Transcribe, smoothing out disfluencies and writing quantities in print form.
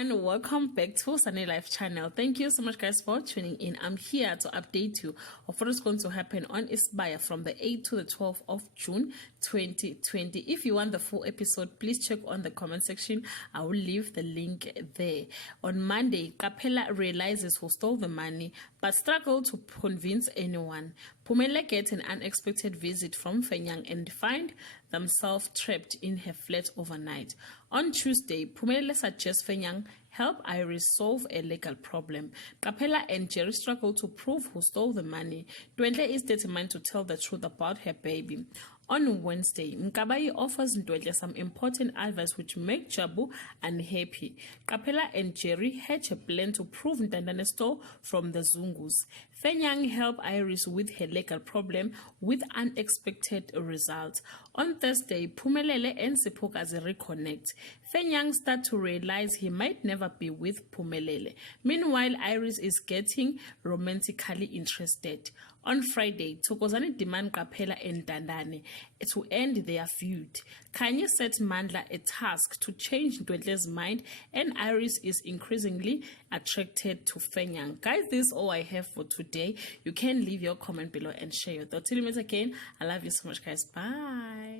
everyone, welcome back to Sunny Life channel. Thank you so much guys for tuning in. I'm here to update you of what is going to happen on Isibaya from the 8th to the 12th of June 2020. If you want the full episode, please check on the comment section. I will leave the link there. On Monday, Kapela realizes who stole the money but struggled to convince anyone. Pumele gets an unexpected visit from Fenyang and find themselves trapped in her flat overnight. On Tuesday, Pumele suggests Fenyang help Iris solve a legal problem. Kapela and Jerry struggle to prove who stole the money. Ndwendle is determined to tell the truth about her baby. On Wednesday, Mkabayi offers Ndwendle some important advice which make Jabu unhappy. Kapela and Jerry hatch a plan to prove Ntandane stole from the Zungus. Fenyang help Iris with her legal problem with unexpected results. On Thursday, Phumelele and Siphokazi reconnect. Fenyang starts to realize he might never be with Phumelele. Meanwhile, Iris is getting romantically interested. On Friday, Thokozani demand Kapela and Ntandane to end their feud. Kanye set Mandla a task to change Ndwendle's mind, and Iris is increasingly attracted to Fenyang. Guys, this is all I have for today. You can leave your comment below and share your thoughts. Till we meet again, I love you so much, guys. Bye.